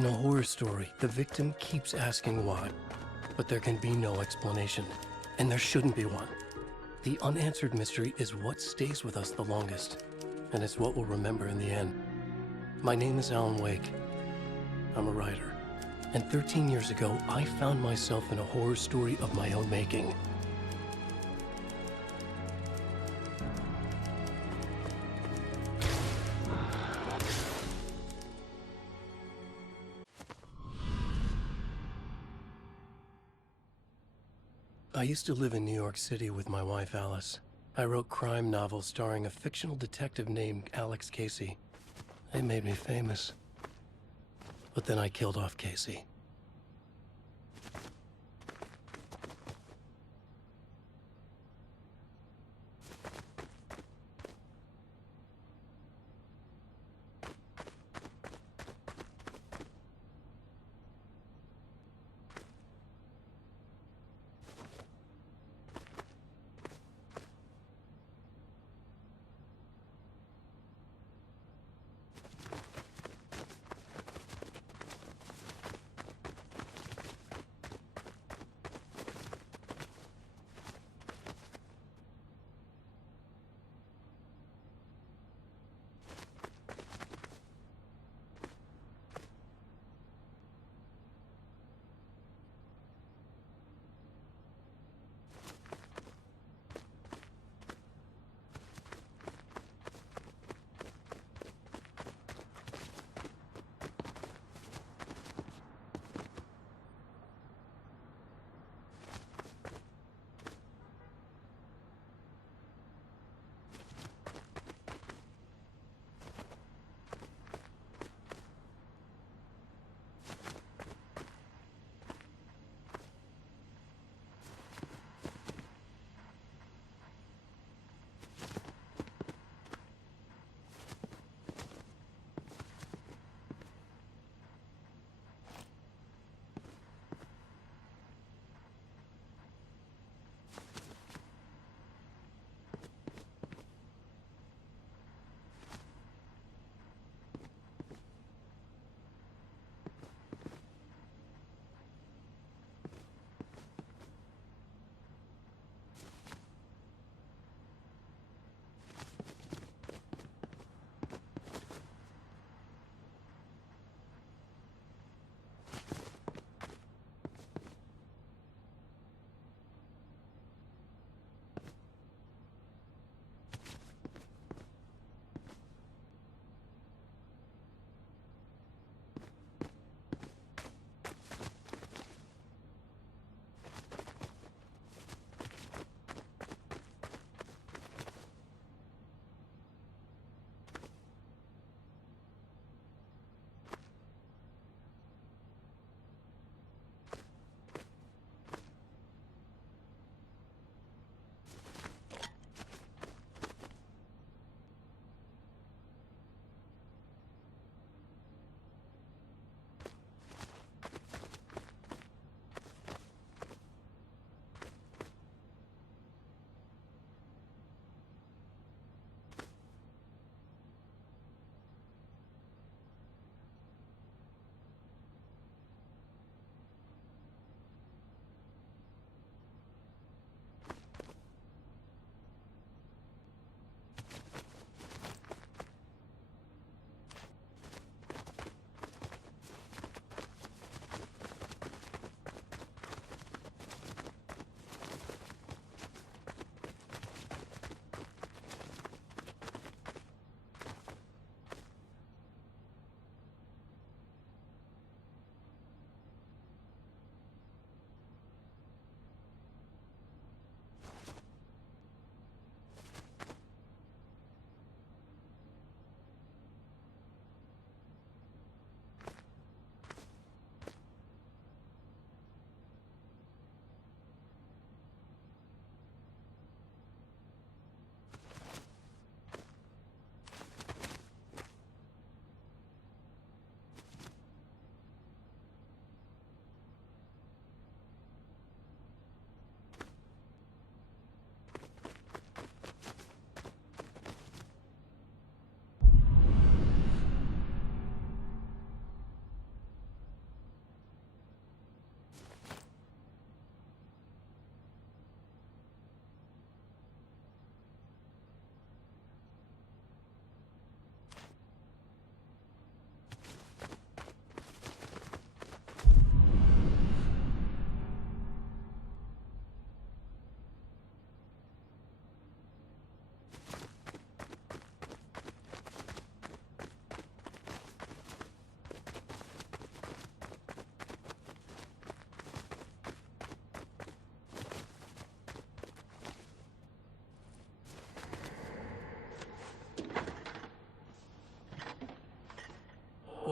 In a horror story, the victim keeps asking why, but there can be no explanation, and there shouldn't be one. The unanswered mystery is what stays with us the longest, and it's what we'll remember in the end. My name is Alan Wake. I'm a writer, and 13 years ago, I found myself in a horror story of my own making. I used to live in New York City with my wife, Alice. I wrote crime novels starring a fictional detective named Alex Casey. They made me famous. But then I killed off Casey.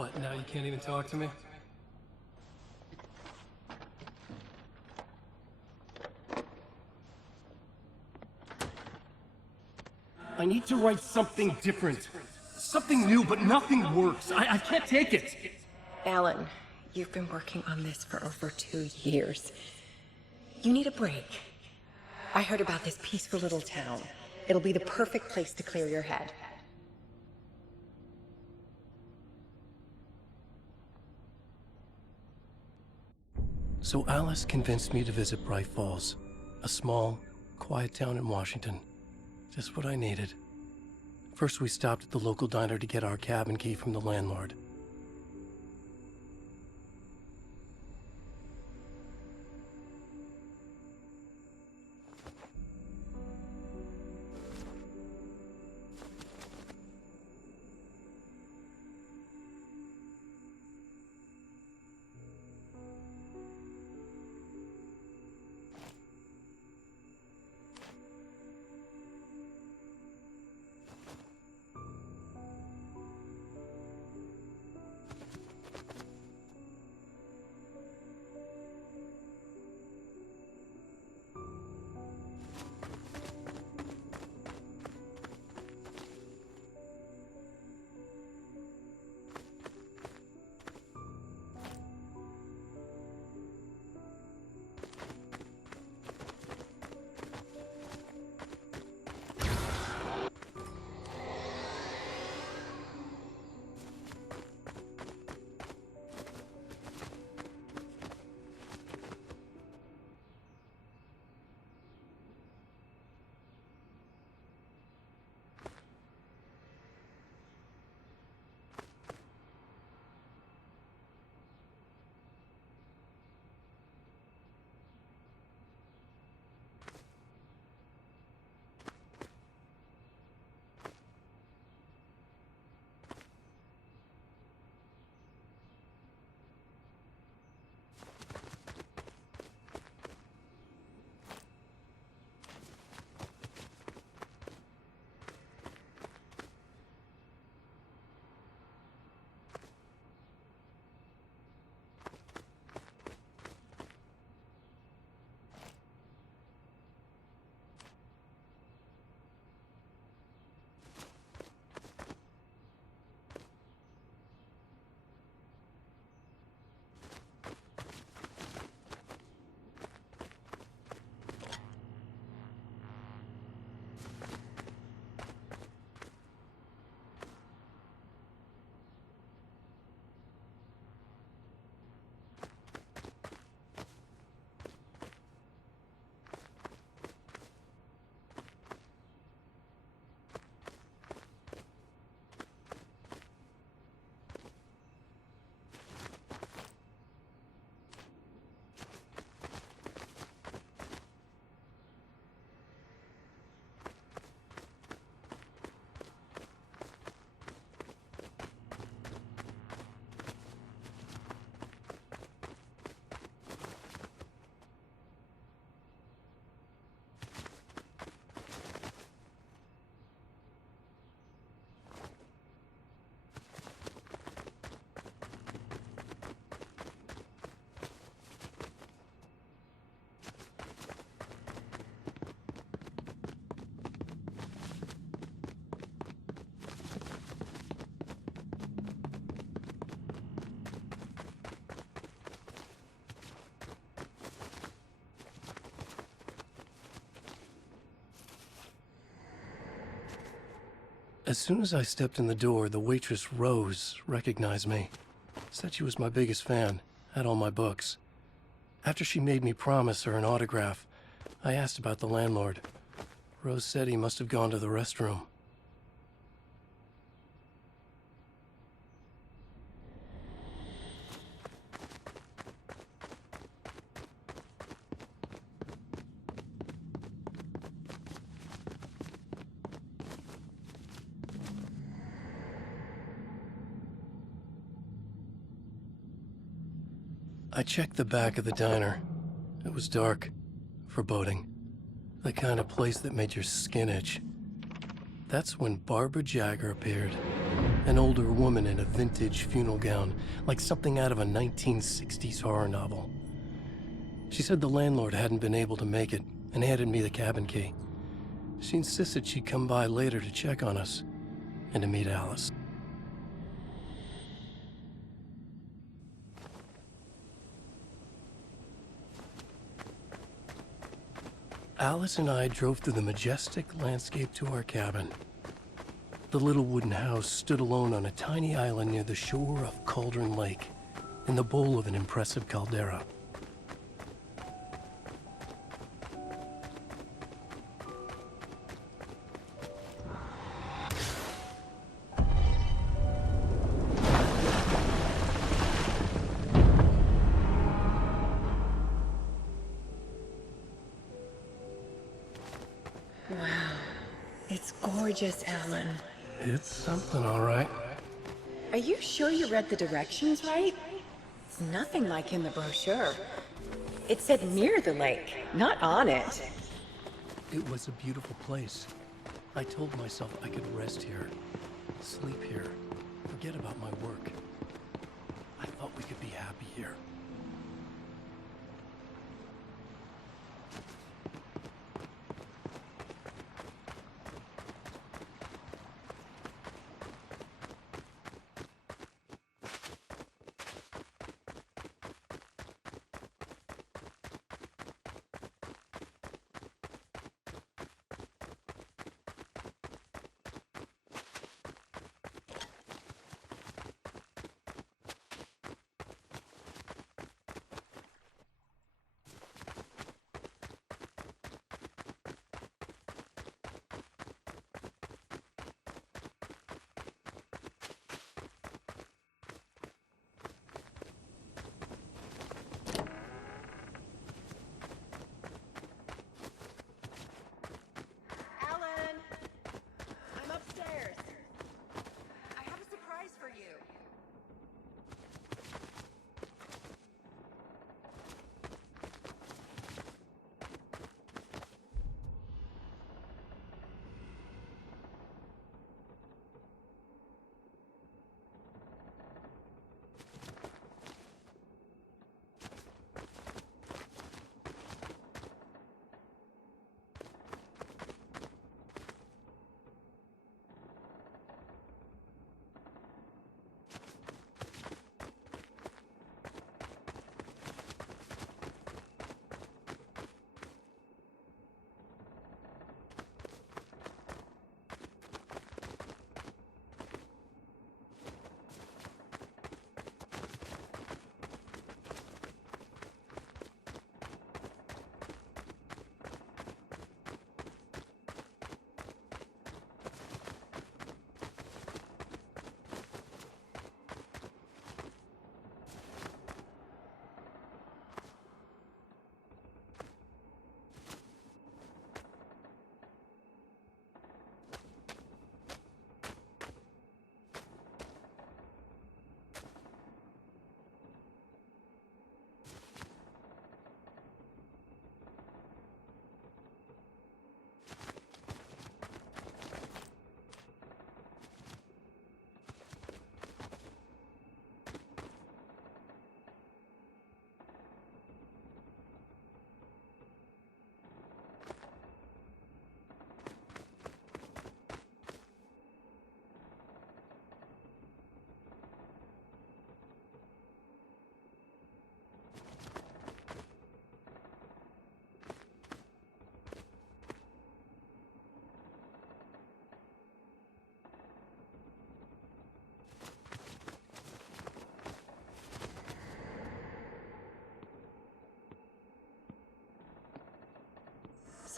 What, now you can't even talk to me? I need to write something different. Something new, but nothing works. I can't take it. Alan, you've been working on this for over 2 years. You need a break. I heard about this peaceful little town. It'll be the perfect place to clear your head. So Alice convinced me to visit Bright Falls, a small, quiet town in Washington. Just what I needed. First, we stopped at the local diner to get our cabin key from the landlord. As soon as I stepped in the door, the waitress, Rose, recognized me. Said she was my biggest fan, had all my books. After she made me promise her an autograph, I asked about the landlord. Rose said he must have gone to the restroom. I checked the back of the diner. It was dark, foreboding, the kind of place that made your skin itch. That's when Barbara Jagger appeared, An older woman in a vintage funeral gown, like something out of a 1960s horror novel. She said the landlord hadn't been able to make it and handed me the cabin key. She insisted she'd come by later to check on us and to meet Alice. Alice and I drove through the majestic landscape to our cabin. The little wooden house stood alone on a tiny island near the shore of Cauldron Lake, in the bowl of an impressive caldera. Wow. It's gorgeous, Alan. It's something, all right. Are you sure you read the directions right? It's nothing like in the brochure. It said near the lake, not on it. It was a beautiful place. I told myself I could rest here, sleep here, forget about my work. I thought we could be happy here.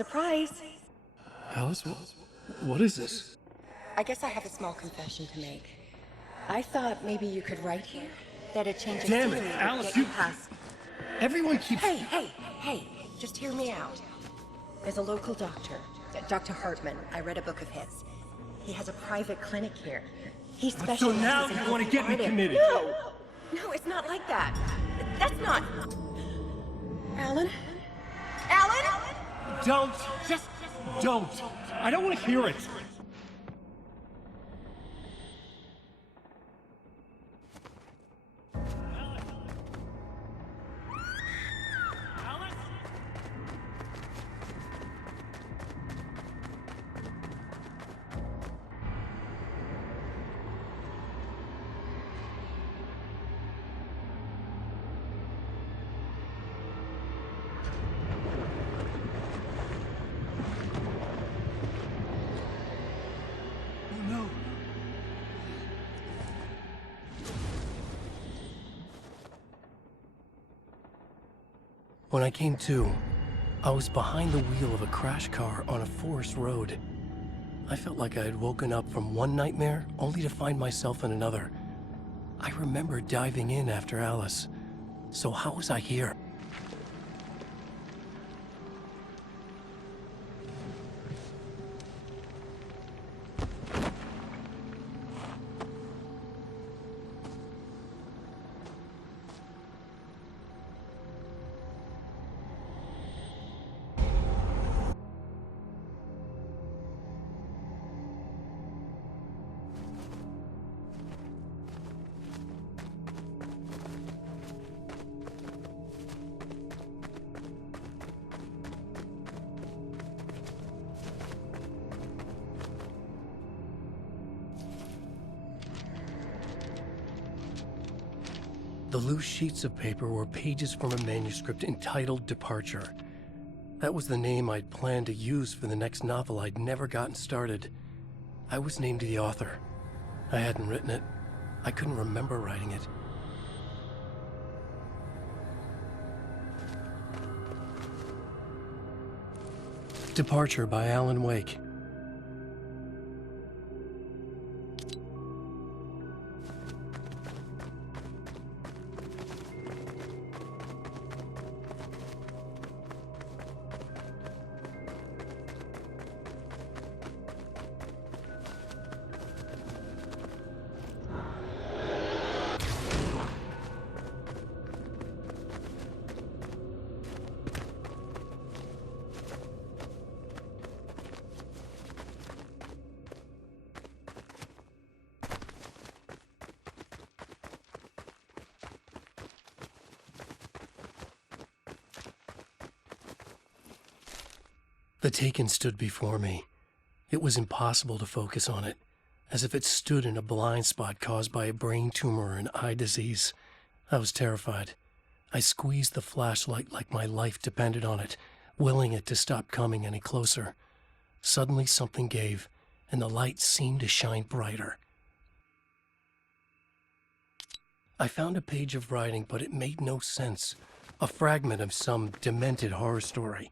Surprise! Alice, what is this? I guess I have a small confession to make. I thought maybe you could write here that a change of Damn it, scenery would Alice, get you- past. Everyone keeps... Hey, just hear me out. There's a local doctor, Dr. Hartman. I read a book of his. He has a private clinic here. He So specializes now in you want to get me helping committed? No, it's not like that. That's not... Alan? Alan? Don't. Just don't. I don't want to hear it. When I came to, I was behind the wheel of a crash car on a forest road. I felt like I had woken up from one nightmare only to find myself in another. I remember diving in after Alice. So how was I here? The loose sheets of paper were pages from a manuscript entitled Departure. That was the name I'd planned to use for the next novel I'd never gotten started. I was named the author. I hadn't written it. I couldn't remember writing it. Departure by Alan Wake. The Taken stood before me. It was impossible to focus on it, as if it stood in a blind spot caused by a brain tumor or an eye disease. I was terrified. I squeezed the flashlight like my life depended on it, willing it to stop coming any closer. Suddenly something gave, and the light seemed to shine brighter. I found a page of writing, but it made no sense. A fragment of some demented horror story.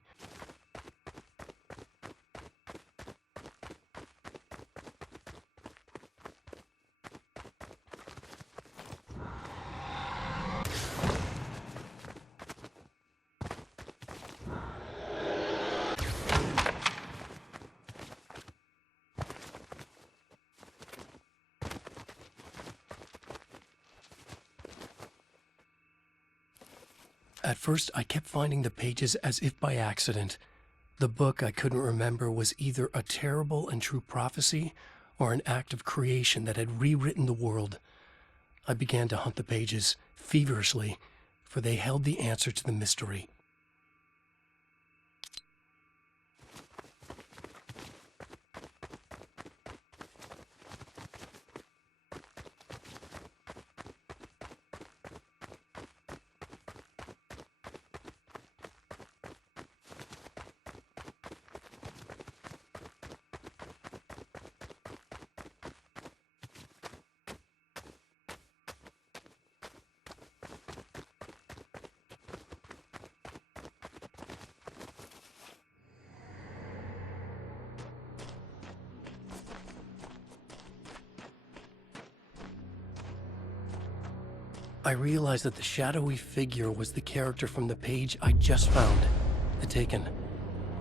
At first, I kept finding the pages as if by accident. The book I couldn't remember was either a terrible and true prophecy or an act of creation that had rewritten the world. I began to hunt the pages feverishly, for they held the answer to the mystery. I realized that the shadowy figure was the character from the page I just found, The Taken.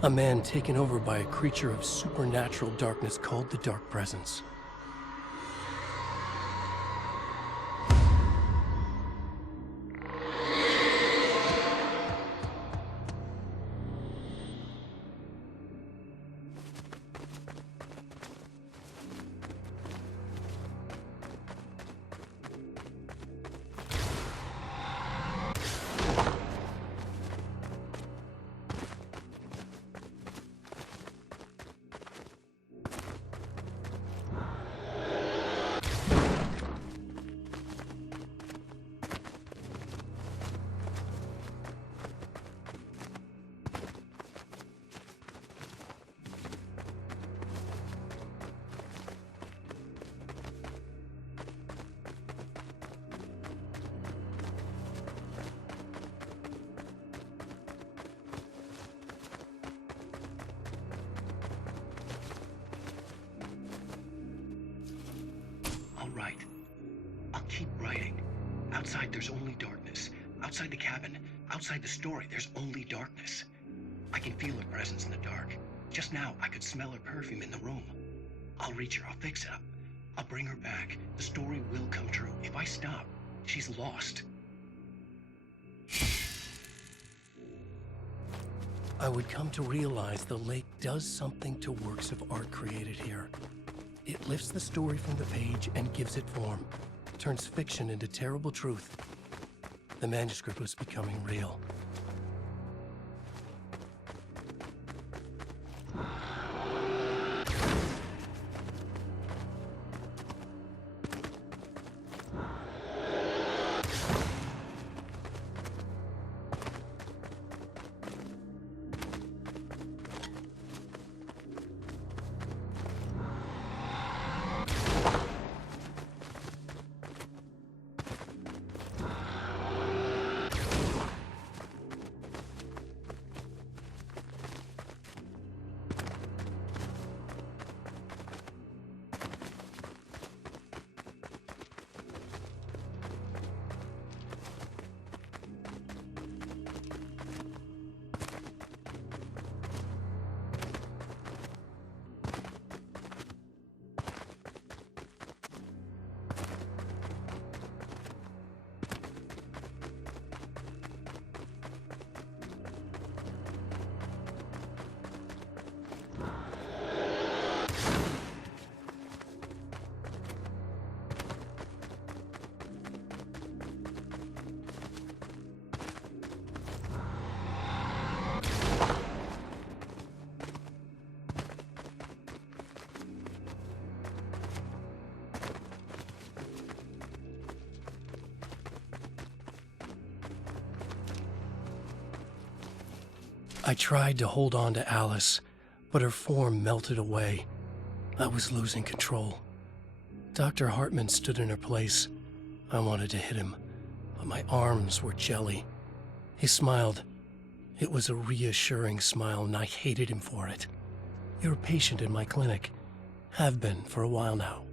A man taken over by a creature of supernatural darkness called the Dark Presence. write. I'll keep writing. Outside, there's only darkness. Outside the cabin, outside the story, there's only darkness. I can feel her presence in the dark. Just now, I could smell her perfume in the room. I'll reach her. I'll fix it up. I'll bring her back. The story will come true. If I stop, she's lost. I would come to realize the lake does something to works of art created here. It lifts the story from the page and gives it form, turns fiction into terrible truth. The manuscript was becoming real. I tried to hold on to Alice, but her form melted away. I was losing control. Dr. Hartman stood in her place. I wanted to hit him, but my arms were jelly. He smiled. It was a reassuring smile, and I hated him for it. You're a patient in my clinic. Have been for a while now.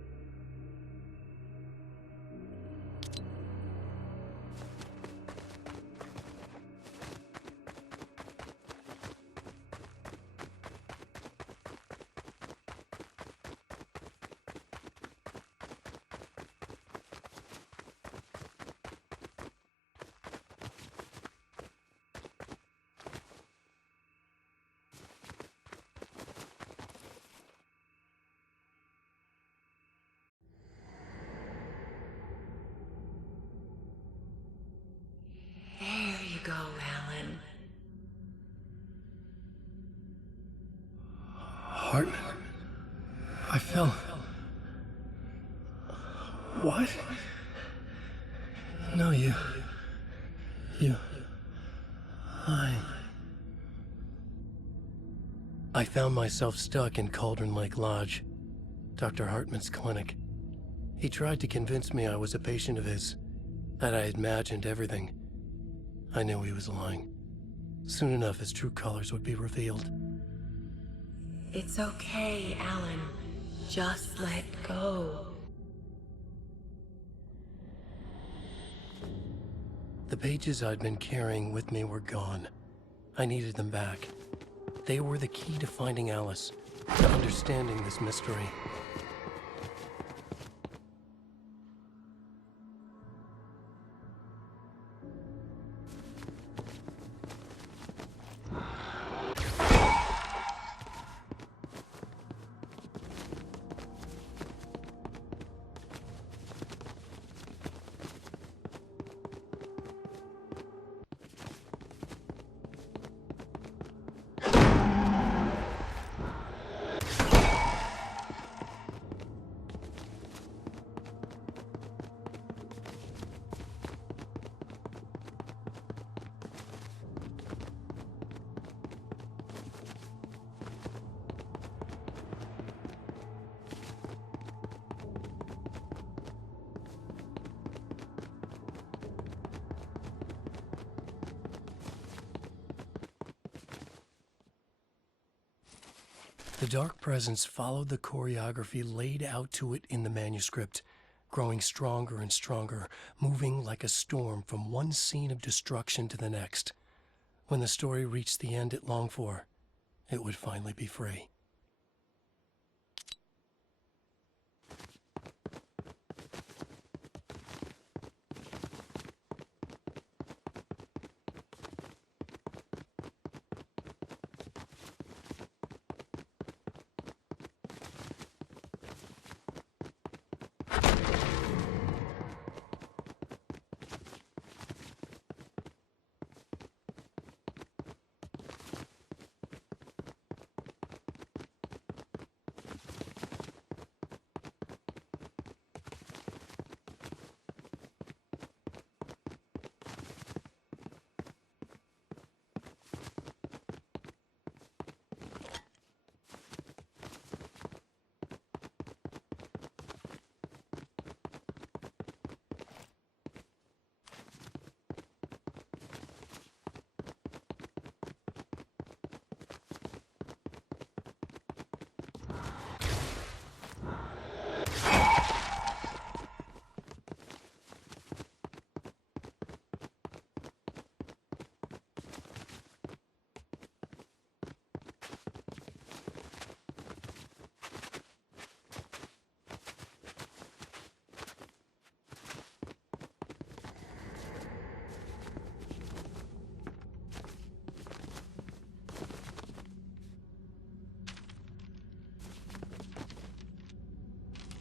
There you go, Alan. Hartman? I fell. What? No, you. I found myself stuck in Cauldron Lake Lodge, Dr. Hartman's clinic. He tried to convince me I was a patient of his, that I had imagined everything. I knew he was lying. Soon enough, his true colors would be revealed. It's okay, Alan. Just let go. The pages I'd been carrying with me were gone. I needed them back. They were the key to finding Alice, to understanding this mystery. The Dark Presence followed the choreography laid out to it in the manuscript, growing stronger and stronger, moving like a storm from one scene of destruction to the next. When the story reached the end it longed for, it would finally be free.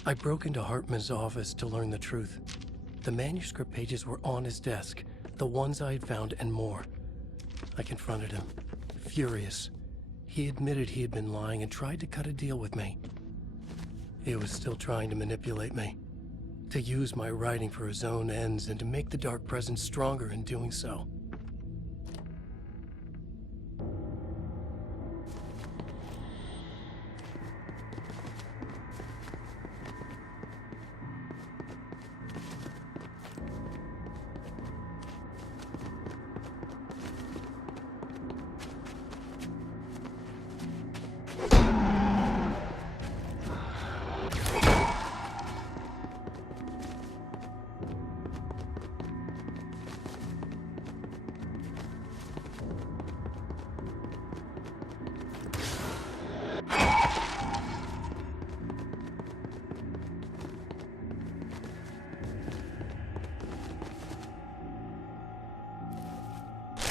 I broke into Hartman's office to learn the truth. The manuscript pages were on his desk, the ones I had found and more. I confronted him, furious. He admitted he had been lying and tried to cut a deal with me. He was still trying to manipulate me, to use my writing for his own ends and to make the Dark Presence stronger in doing so.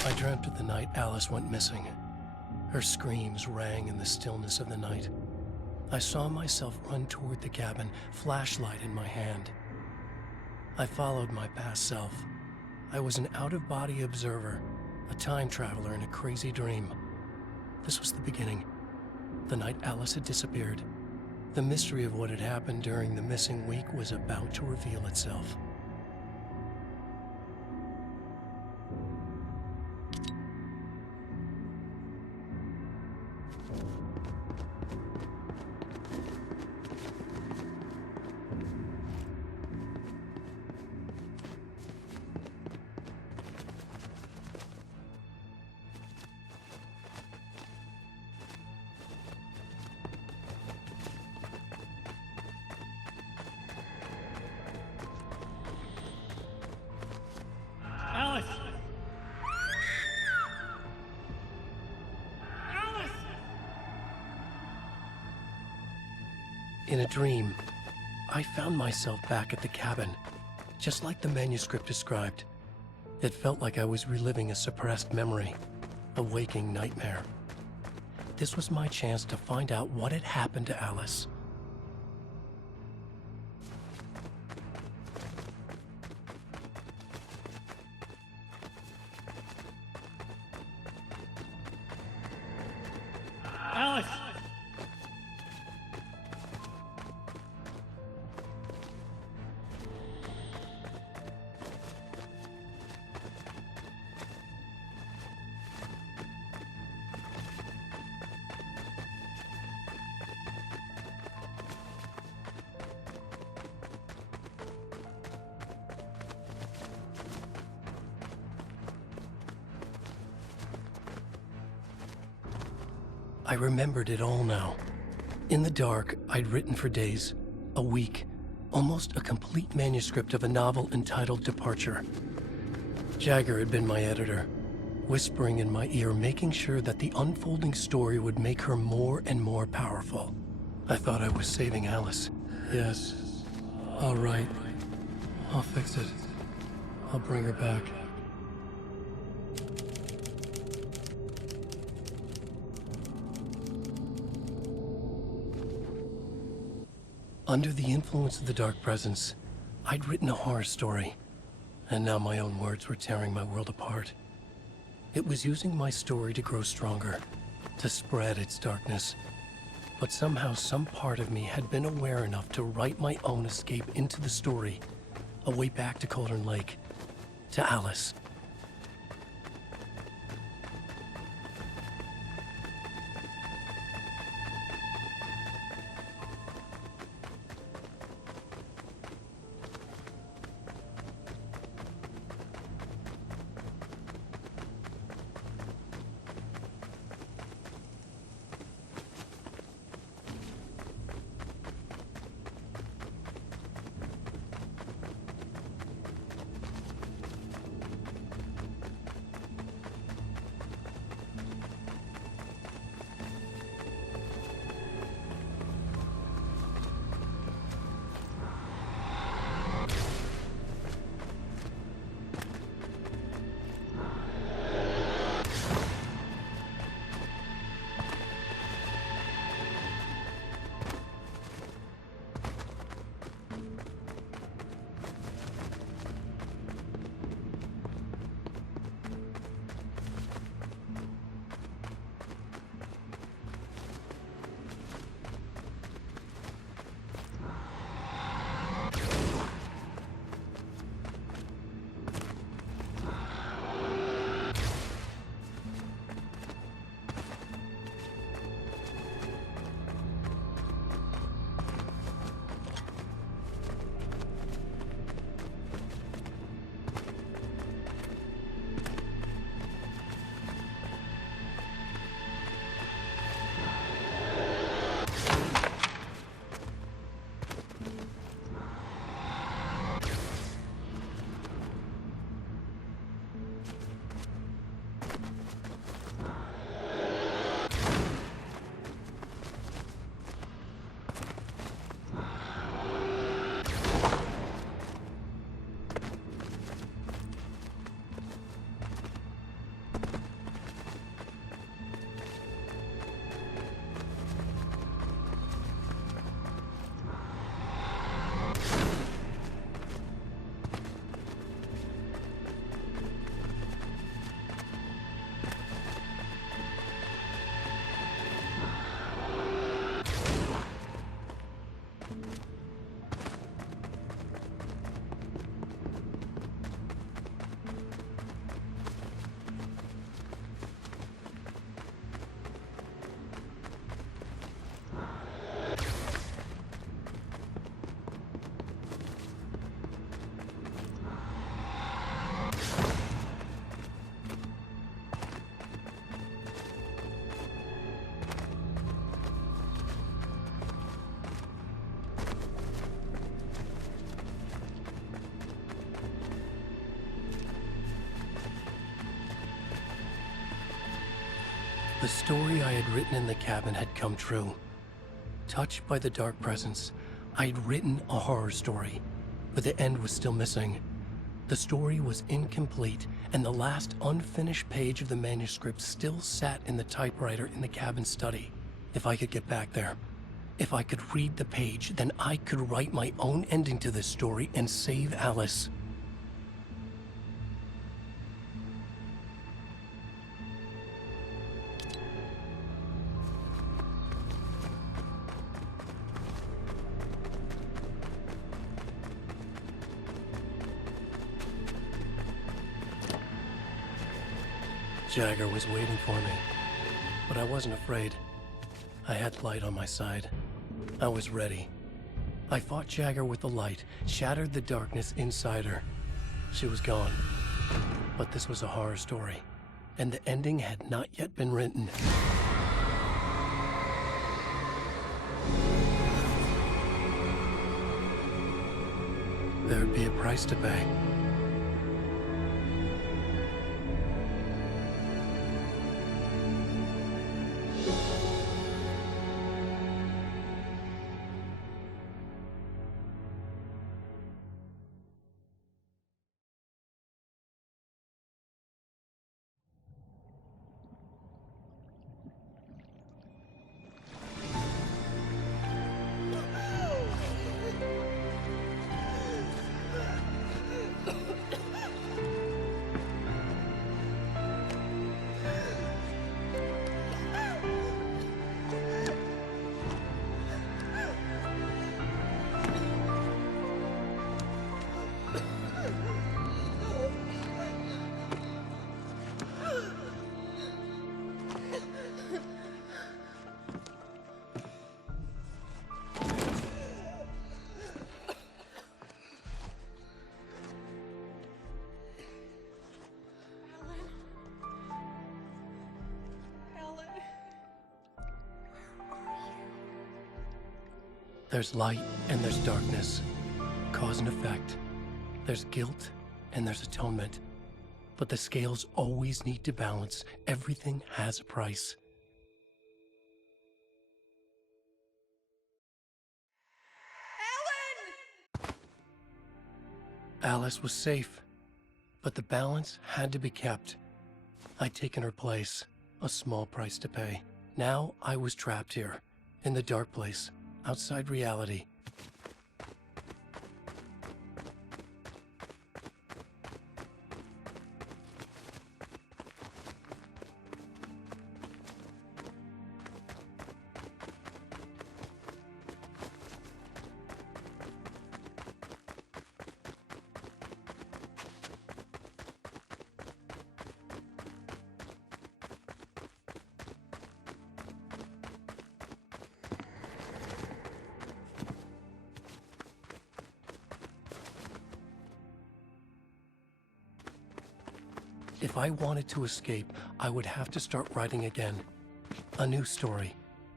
I dreamt of the night Alice went missing. Her screams rang in the stillness of the night. I saw myself run toward the cabin, flashlight in my hand. I followed my past self. I was an out-of-body observer, a time traveler in a crazy dream. This was the beginning. The night Alice had disappeared. The mystery of what had happened during the missing week was about to reveal itself. Alice! Alice! In a dream, I found myself back at the cabin, just like the manuscript described. It felt like I was reliving a suppressed memory, a waking nightmare. This was my chance to find out what had happened to Alice. Alice! I remembered it all now. In the dark, I'd written for days, a week, Almost a complete manuscript of a novel entitled Departure. Jagger had been my editor, whispering in my ear, making sure that the unfolding story would make her more and more powerful. I thought I was saving Alice. Yes. All right. I'll fix it. I'll bring her back. Under the influence of the dark presence, I'd written a horror story, and now my own words were tearing my world apart. It was using my story to grow stronger, to spread its darkness. But somehow some part of me had been aware enough to write my own escape into the story, a way back to Cauldron Lake, to Alice. The story I had written in the cabin had come true. Touched by the dark presence, I had written a horror story, but the end was still missing. The story was incomplete, and the last unfinished page of the manuscript still sat in the typewriter in the cabin study. If I could get back there, if I could read the page, then I could write my own ending to this story and save Alice. Jagger was waiting for me, but I wasn't afraid. I had light on my side. I was ready. I fought Jagger with the light, shattered the darkness inside her. She was gone. But this was a horror story, and the ending had not yet been written. there'd be a price to pay. There's light and there's darkness, cause and effect. There's guilt and there's atonement. But the scales always need to balance. Everything has a price. Alice was safe, but the balance had to be kept. I'd taken her place, a small price to pay. Now I was trapped here, in the dark place, outside reality. If I wanted to escape, I would have to start writing again. A new story.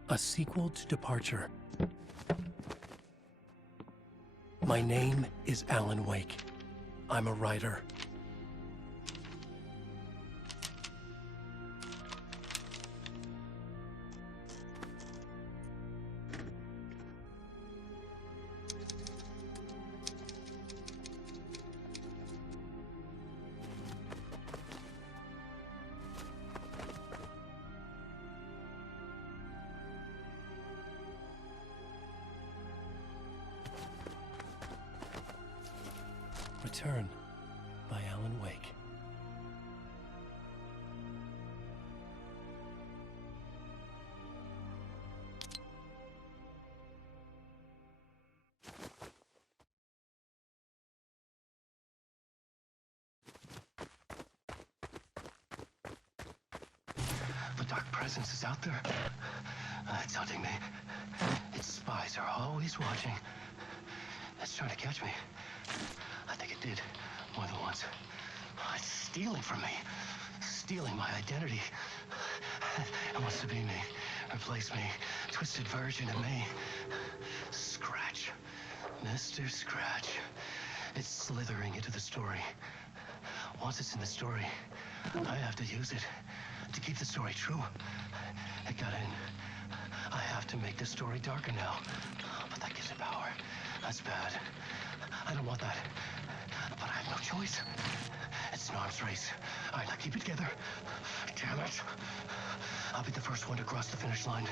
A sequel to Departure. My name is Alan Wake. I'm a writer. Return by Alan Wake. The dark presence is out there. It's hunting me. Its spies are always watching. It's trying to catch me. I think it did more than once. It's stealing from me. Stealing my identity. It wants to be me. Replace me. Twisted version of me. Scratch. Mr. Scratch. It's slithering into the story. Once it's in the story, I have to use it to keep the story true. It got in. I have to make the story darker now. But that gives it power. That's bad. I don't want that. But I have no choice. It's an arms race. All right, now keep it together. Damn it. I'll be the first one to cross the finish line.